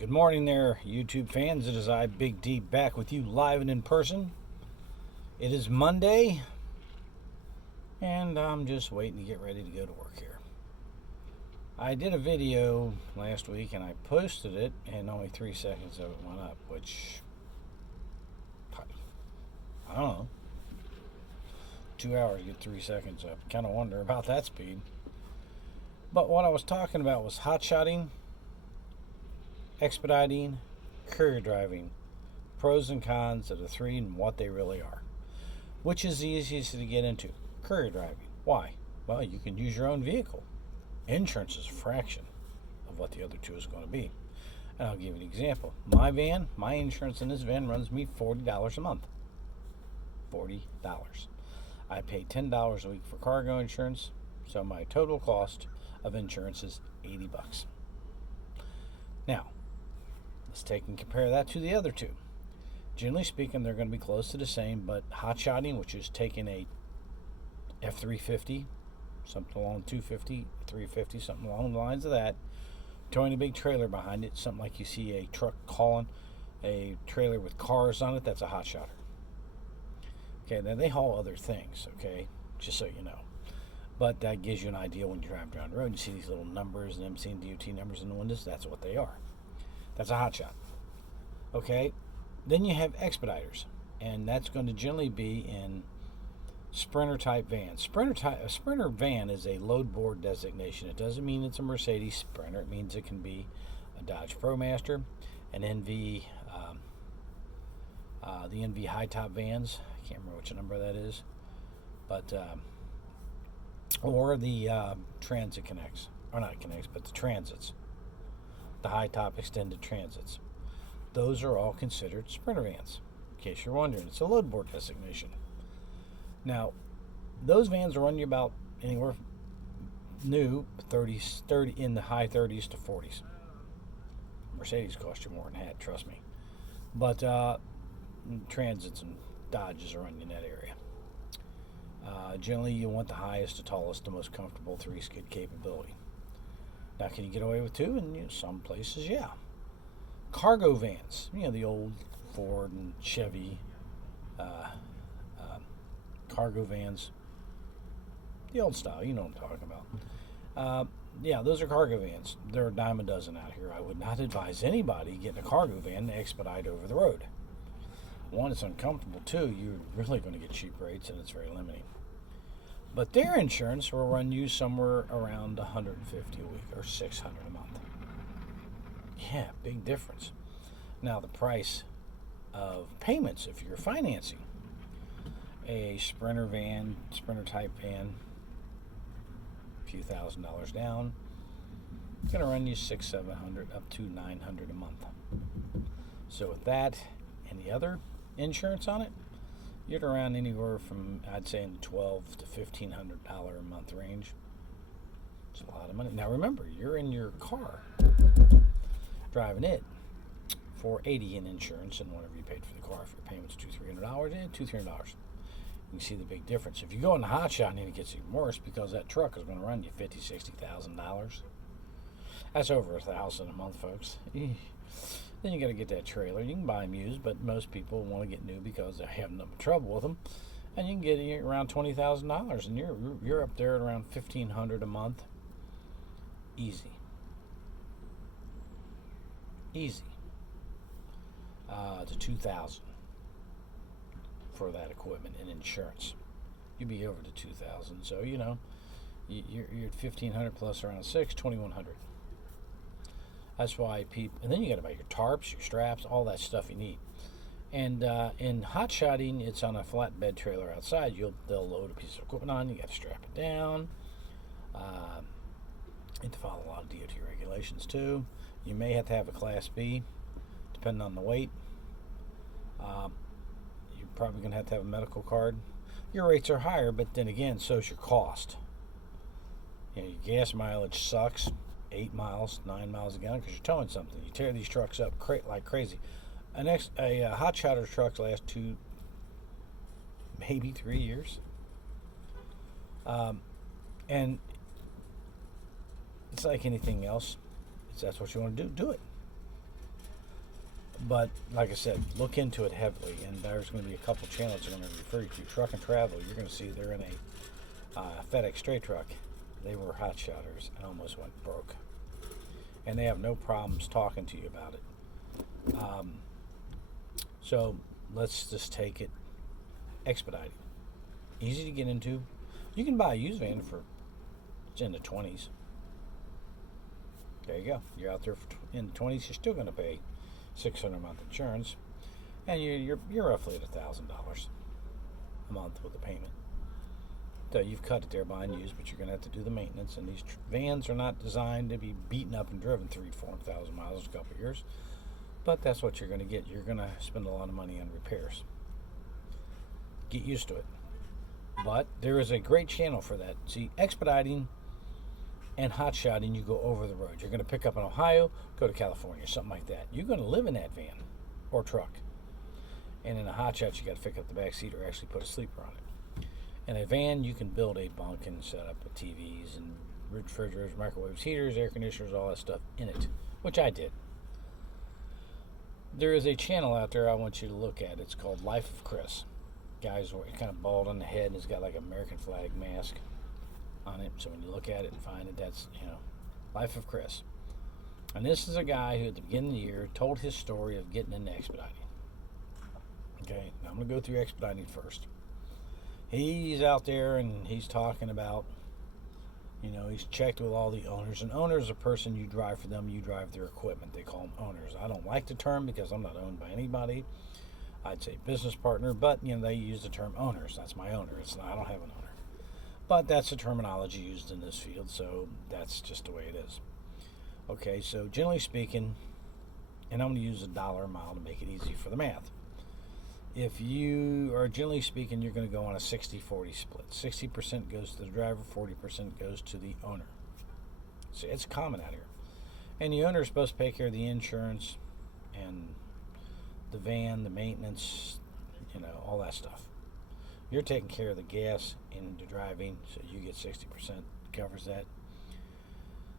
Good morning there, YouTube fans. It is I, Big D, back with you live and in person. It is Monday, and I'm just waiting to get ready to go to work here. I did a video last week, and I posted it, and only 3 seconds of it went up, which, I don't know, 2 hours to get 3 seconds up. Kind of wonder about that speed. But what I was talking about was hotshotting, expediting, courier driving, pros and cons of the three and what they really are. Which is the easiest to get into? Courier driving. Why? Well, you can use your own vehicle. Insurance is a fraction of what the other two is going to be. And I'll give you an example. My insurance in this van runs me $40 a month. $40. I pay $10 a week for cargo insurance, so my total cost of insurance is $80. Now, let's take and compare that to the other two. Generally speaking, they're going to be close to the same, but hotshotting, which is taking a F350, something along 250, 350, something along the lines of that, towing a big trailer behind it, something like you see a truck hauling a trailer with cars on it, that's a hotshotter. Okay, then they haul other things, okay, just so you know. But that gives you an idea when you're driving down the road. You see these little numbers and MC and DOT numbers in the windows. That's what they are. That's a hotshot. Okay? Then you have expediters. And that's going to generally be in Sprinter-type vans. A Sprinter van is a load board designation. It doesn't mean it's a Mercedes Sprinter. It means it can be a Dodge ProMaster, an NV, the NV high-top vans. I can't remember which number that is. But... or the Transit Connects, or not Connects, but the Transits, the high top extended Transits. Those are all considered Sprinter vans. In case you're wondering, it's a load board designation. Now, those vans will run you about anywhere new 30 in the high 30s to 40s. Mercedes cost you more than that, trust me. But Transits and Dodges are running in that area. Generally, you want the highest, the tallest, the most comfortable 3-skid capability. Now, can you get away with 2? In some places, yeah. Cargo vans, the old Ford and Chevy cargo vans, the old style, you know what I'm talking about. Yeah, those are cargo vans. There are a dime a dozen out here. I would not advise anybody getting a cargo van to expedite over the road. One, it's uncomfortable. Two, you're really going to get cheap rates, and it's very limiting. But their insurance will run you somewhere around $150 a week or $600 a month. Yeah, big difference. Now, the price of payments, if you're financing a Sprinter type van, a few $1,000s down, it's going to run you $600, $700, up to $900 a month. So with that and the other insurance on it, you're around anywhere from, I'd say, in the $1,200 to $1,500 a month range. It's a lot of money. Now remember, you're in your car driving it for $80 in insurance, and whatever you paid for the car, if your payment's $200-$300, $200-$300. You can see the big difference. If you go in the hotshot, it gets even worse because that truck is going to run you $50,000-$60,000. That's over $1,000 a month, folks. Then you got to get that trailer. You can buy them used, but most people want to get new because they have no trouble with them. And you can get it around $20,000, and you're up there at around $1,500 a month. Easy. To $2,000 for that equipment and insurance. You'd be over to $2,000. So you're at $1,500 plus around $2,100. That's why people, and then you got to buy your tarps, your straps, all that stuff you need. And in hotshotting, it's on a flatbed trailer outside. They'll load a piece of equipment on. You got to strap it down. You have to follow a lot of DOT regulations too. You may have to have a Class B, depending on the weight. You're probably going to have a medical card. Your rates are higher, but then again, so's your cost. Your gas mileage sucks. 8 miles, 9 miles a gallon because you're towing something. You tear these trucks up like crazy. A hotshotter truck lasts 2, maybe 3 years. And it's like anything else. If that's what you want to do, do it. But like I said, look into it heavily, and there's going to be a couple channels I'm going to refer you to. Truck and Travel, you're going to see they're in a FedEx straight truck. They were Hotshotters and almost went broke. And they have no problems talking to you about it. So let's just take it. Expediting. Easy to get into. You can buy a used van for it's in the 20s. There you go. You're out there in the 20s. You're still going to pay $600 a month insurance, and you're roughly at $1,000 a month with the payment. So you've cut it there buying used, but you're going to have to do the maintenance. And these vans are not designed to be beaten up and driven 3,000-4,000 miles a couple of years. But that's what you're going to get. You're going to spend a lot of money on repairs. Get used to it. But there is a great channel for that. See, Expediting and Hotshotting, you go over the road. You're going to pick up in Ohio, go to California, something like that. You're going to live in that van or truck. And in a Hotshot, you got to pick up the back seat or actually put a sleeper on it. In a van, you can build a bunk and set up with TVs and refrigerators, microwaves, heaters, air conditioners, all that stuff in it, which I did. There is a channel out there I want you to look at. It's called Life of Chris. Guy's kind of bald on the head and he's got like an American flag mask on it. So when you look at it and find it, that's, Life of Chris. And this is a guy who at the beginning of the year told his story of getting into expediting. Okay, now I'm going to go through expediting first. He's out there and he's talking about, he's checked with all the owners. And owner is a person you drive for them, you drive their equipment. They call them owners. I don't like the term because I'm not owned by anybody. I'd say business partner, but they use the term owners. That's my owner. I don't have an owner. But that's the terminology used in this field, so that's just the way it is. Okay, so generally speaking, and I'm going to use $1 a mile to make it easy for the math. If you are generally speaking, you're going to go on a 60-40 split. 60% goes to the driver, 40% goes to the owner. So it's common out here. And the owner is supposed to pay care of the insurance and the van, the maintenance, all that stuff. You're taking care of the gas and the driving, so you get 60% covers that.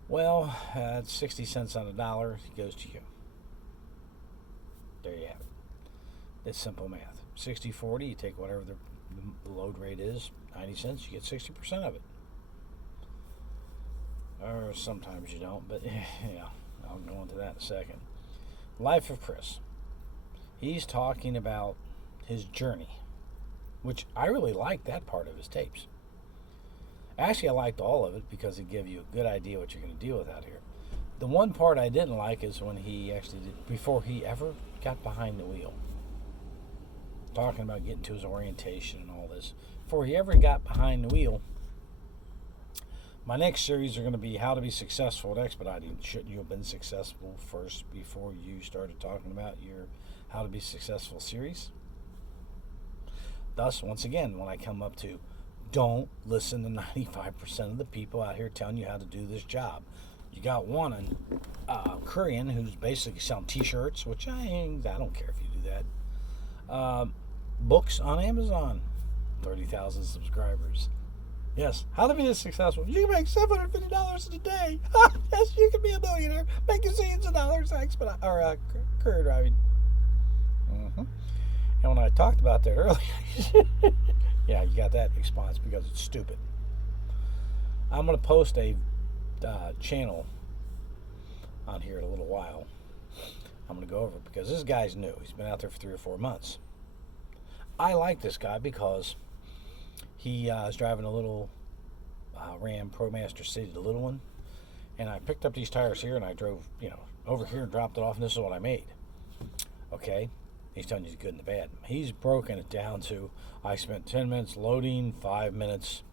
Well, it's 60 cents on a dollar. It goes to you. There you have it. It's simple math. 60-40, you take whatever the load rate is, 90 cents, you get 60% of it. Or sometimes you don't, but I'll go into that in a second. Life of Chris. He's talking about his journey, which I really liked that part of his tapes. Actually, I liked all of it because it gave you a good idea what you're going to deal with out here. The one part I didn't like is when he actually did, before he ever got behind the wheel, talking about getting to his orientation and all this. Before he ever got behind the wheel, my next series are going to be how to be successful at expediting. Shouldn't you have been successful first before you started talking about your how to be successful series? Thus, once again, when I come up to don't listen to 95% of the people out here telling you how to do this job. You got one on Courier who's basically selling t-shirts, which I don't care if you do that. Books on Amazon, 30,000 subscribers. Yes, how to be successful. You can make $750 a day. Yes, you can be a millionaire, making zillions of dollars courier driving. Mm-hmm. And when I talked about that earlier, yeah, you got that response because it's stupid. I'm going to post a channel on here in a little while. I'm going to go over it because this guy's new. He's been out there for 3 or 4 months. I like this guy because he is driving a little Ram ProMaster City, the little one, and I picked up these tires here and I drove, over here and dropped it off, and this is what I made. Okay, he's telling you the good and the bad. He's broken it down to I spent 10 minutes loading, 5 minutes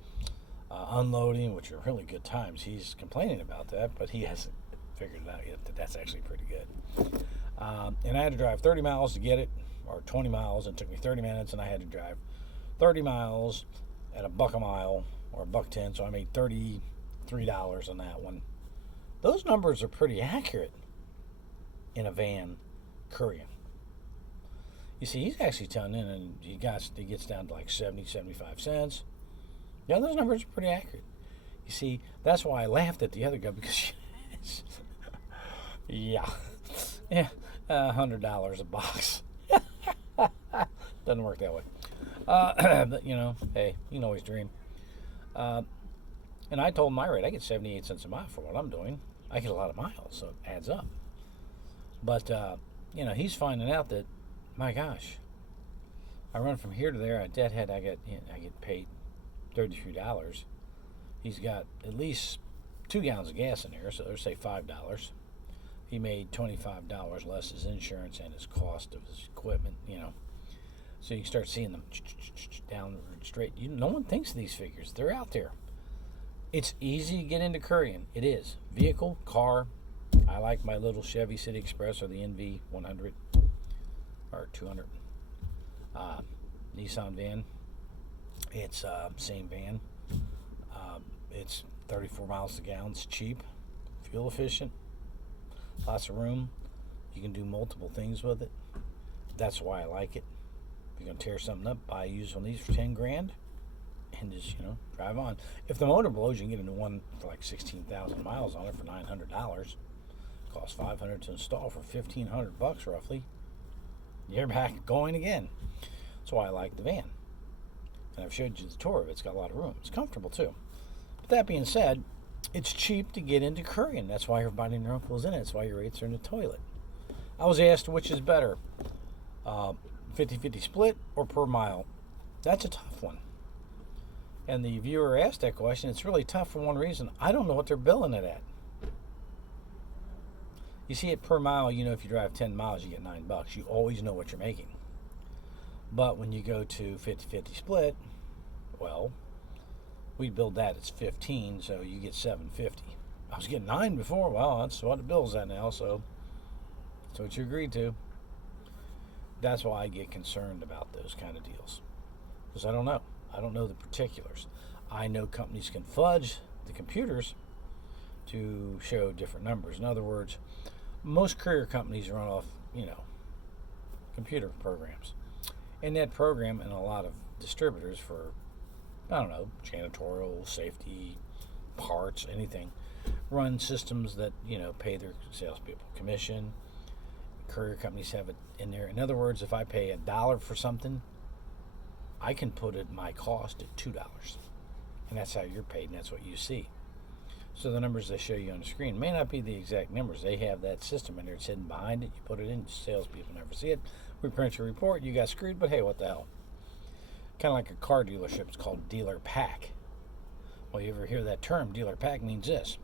unloading, which are really good times. He's complaining about that, but he hasn't figured it out yet that that's actually pretty good. And I had to drive 30 miles to get it, or 20 miles. It took me 30 minutes, and I had to drive 30 miles at $1 a mile, or $1.10, so I made $33 on that one. Those numbers are pretty accurate in a van Courier. You see, he's actually telling in, and he gets down to like 70, 75 cents. Yeah, those numbers are pretty accurate. You see, that's why I laughed at the other guy, because yeah, $100 a box. Doesn't work that way. But hey, you can always dream. Uh, and I told him my rate. I get 78 cents a mile for what I'm doing. I get a lot of miles, so it adds up. But he's finding out that, my gosh, I run from here to there at Deadhead. I get paid $33. He's got at least 2 gallons of gas in there, so let's say $5. He made $25 less his insurance and his cost of his equipment. So you start seeing them down straight. No one thinks of these figures. They're out there. It's easy to get into Courier. It is. Vehicle, car. I like my little Chevy City Express or the NV 100 or 200. Nissan van. It's same van. It's 34 miles a gallon. It's cheap, fuel efficient, lots of room. You can do multiple things with it. That's why I like it. If you're gonna tear something up, buy a used one of these for 10 grand, and just drive on. If the motor blows, you can get into one for like 16,000 miles on it for $900. Costs $500 to install for $1,500 roughly. You're back going again. That's why I like the van. And I've showed you the tour of it. It's got a lot of room. It's comfortable too. But that being said, it's cheap to get into Courier. That's why everybody and their uncle is in it. That's why your rates are in the toilet. I was asked which is better, 50-50 split or per mile. That's a tough one. And the viewer asked that question. It's really tough for one reason. I don't know what they're billing it at. You see it per mile, if you drive 10 miles, you get $9. You always know what you're making. But when you go to 50-50 split, well, we build that, it's 15, so you get $7.50. I was getting 9 before. Well, that's what it bills at now, so that's what you agreed to. That's why I get concerned about those kind of deals, because I don't know. I don't know the particulars. I know companies can fudge the computers to show different numbers. In other words, most courier companies run off, computer programs. And that program and a lot of distributors for, janitorial, safety, parts, anything, run systems that, pay their salespeople commission. Courier companies have it in there. In other words, if I pay $1 for something, I can put it my cost at $2. And that's how you're paid, and that's what you see. So the numbers they show you on the screen may not be the exact numbers. They have that system in there. It's hidden behind it. You put it in, salespeople never see it. We print your report, you got screwed, but hey, what the hell? Kind of like a car dealership. It's called dealer pack. Well, you ever hear that term? Dealer pack means this.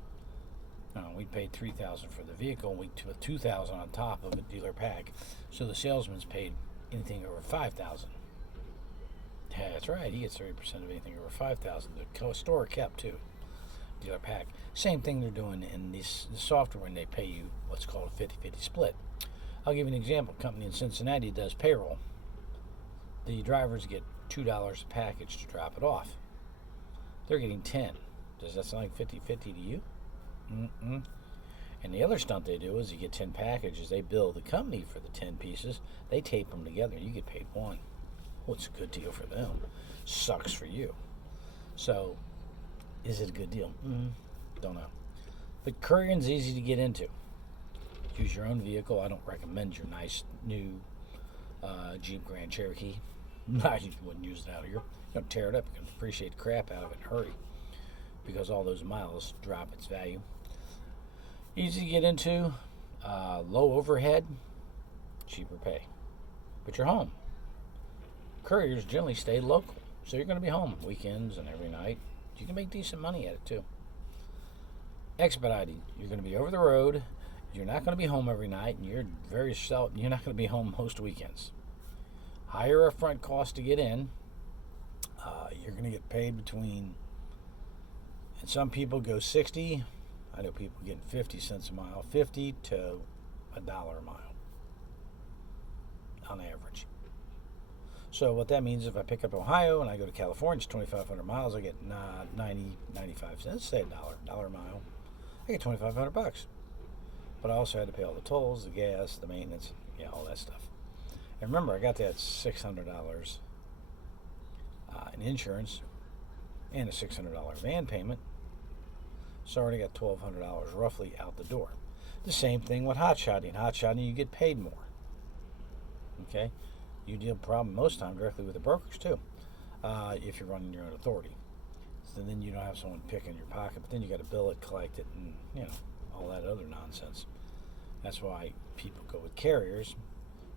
We paid $3,000 for the vehicle, and we put $2,000 on top of a dealer pack. So the salesman's paid anything over $5,000. Yeah, that's right. He gets 30% of anything over $5,000. The store kept too. Dealer pack. Same thing they're doing in the software when they pay you what's called a 50-50 split. I'll give you an example. A company in Cincinnati does payroll. The drivers get $2 a package to drop it off. They're getting 10. Does that sound like 50-50 to you? Mm-mm. And the other stunt they do is you get 10 packages. They bill the company for the 10 pieces. They tape them together. You get paid 1. Well, it's a good deal for them. Sucks for you. So, is it a good deal? Don't know. But Courier's easy to get into. Use your own vehicle. I don't recommend your nice new Jeep Grand Cherokee. I wouldn't use it out here. Don't tear it up. You can appreciate the crap out of it in a hurry, because all those miles drop its value. Easy to get into. Low overhead. Cheaper pay. But you're home. Couriers generally stay local, so you're going to be home weekends and every night. You can make decent money at it too. Expediting. You're going to be over the road. You're not going to be home every night, and you're not going to be home most weekends. Higher upfront cost to get in. You're going to get paid between, and some people go 60. I know people getting 50 cents a mile, 50 to $1 a mile on average. So what that means, if I pick up Ohio and I go to California, it's 2,500 miles, I get 95 cents, say $1 a mile. I get $2,500. But I also had to pay all the tolls, the gas, the maintenance, all that stuff. And remember, I got that $600 in insurance and a $600 van payment. So I already got $1,200 roughly out the door. The same thing with hotshotting. Hotshotting, you get paid more. Okay? You deal problem most time directly with the brokers too, if you're running your own authority. So then you don't have someone picking your pocket, but then you got to bill it, collect it, and all that other nonsense. That's why people go with carriers,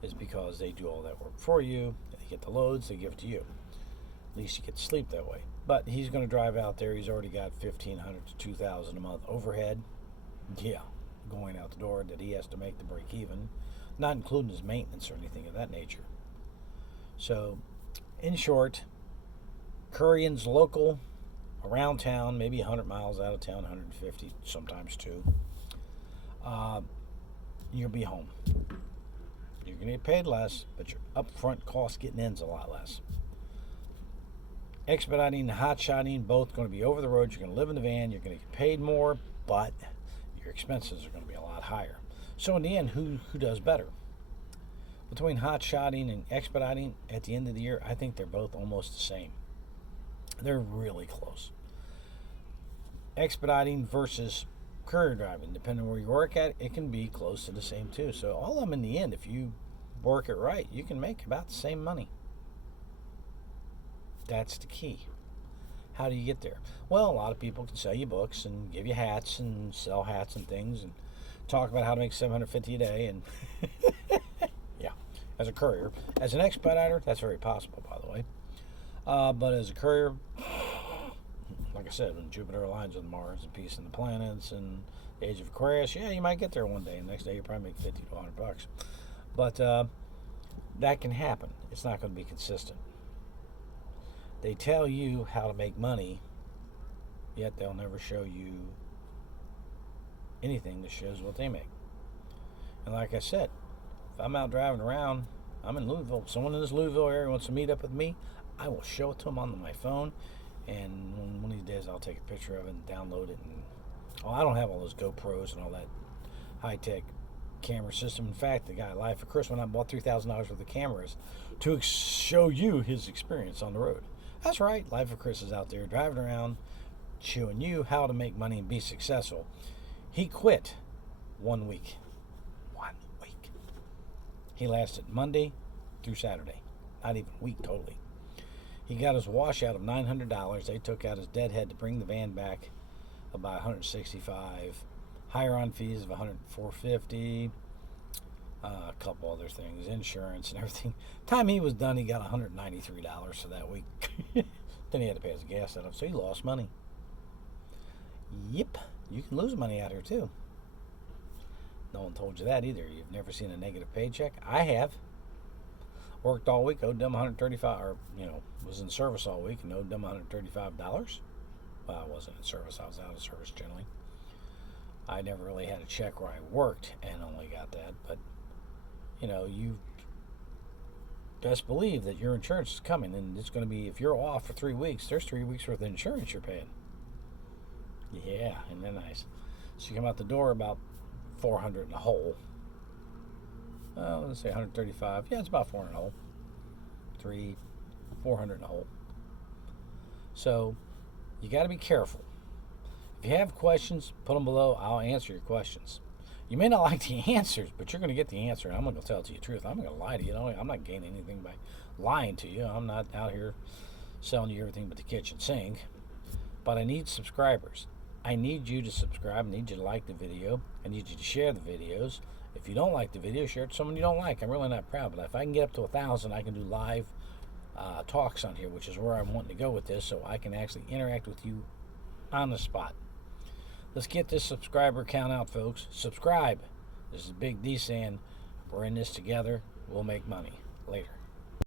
is because they do all that work for you. They get the loads, they give it to you. At least you get to sleep that way. But he's going to drive out there. He's already got $1,500 to $2,000 a month overhead. Yeah, going out the door that he has to make to break even, not including his maintenance or anything of that nature. So, in short, Courier's local, around town, maybe 100 miles out of town, 150, sometimes two. You'll be home. You're going to get paid less, but your upfront cost getting in's a lot less. Expediting and hotshotting, both going to be over the road. You're going to live in the van. You're going to get paid more, but your expenses are going to be a lot higher. So in the end, who does better? Between hotshotting and expediting, at the end of the year, I think they're both almost the same. They're really close. Expediting versus courier driving, depending on where you work at, it can be close to the same too. So all of them in the end, if you work it right, you can make about the same money. That's the key. How do you get there? Well, a lot of people can sell you books and give you hats and sell hats and things and talk about how to make $750 a day. And yeah, as a courier. As an expediter, that's very possible, by the way. But as a courier, like I said, when Jupiter aligns with Mars and peace in the planets and the age of Aquarius, yeah, you might get there one day, and the next day you probably make $50 to $100. But that can happen. It's not going to be consistent. They tell you how to make money, yet they'll never show you anything that shows what they make. And like I said, if I'm out driving around, I'm in Louisville, someone in this Louisville area wants to meet up with me, I will show it to them on my phone, and one of these days I'll take a picture of it and download it. And I don't have all those GoPros and all that high-tech camera system. In fact, the guy at Life of Chris went out and bought $3,000 worth of cameras to show you his experience on the road. That's right, Life of Chris is out there driving around showing you how to make money and be successful. He quit 1 week. 1 week. He lasted Monday through Saturday. Not even a week totally. He got his washout of $900. They took out his deadhead to bring the van back about $165. Hire on fees of $104.50. A couple other things, insurance and everything. Time he was done, he got $193 for that week. Then he had to pay his gas out of it, so he lost money. Yep, you can lose money out here too. No one told you that either. You've never seen a negative paycheck. I have. Worked all week, owed them $135, or was in service all week and owed them $135. Well, I wasn't in service. I was out of service generally. I never really had a check where I worked and only got that, but you best believe that your insurance is coming, and it's going to be, if you're off for 3 weeks, there's 3 weeks worth of insurance you're paying. Yeah, isn't that nice? So you come out the door about 400 in a hole. Let's say 135. Yeah, it's about 400 in a hole. 400 in a hole. So you got to be careful. If you have questions, put them below. I'll answer your questions. You may not like the answers, but you're going to get the answer, and I'm going to tell it to you the truth. I'm not going to lie to you. I'm not gaining anything by lying to you. I'm not out here selling you everything but the kitchen sink. But I need subscribers. I need you to subscribe. I need you to like the video. I need you to share the videos. If you don't like the video, share it to someone you don't like. I'm really not proud, but if I can get up to 1,000, I can do live talks on here, which is where I'm wanting to go with this, so I can actually interact with you on the spot. Let's get this subscriber count out, folks. Subscribe. This is Big D saying we're in this together. We'll make money. Later.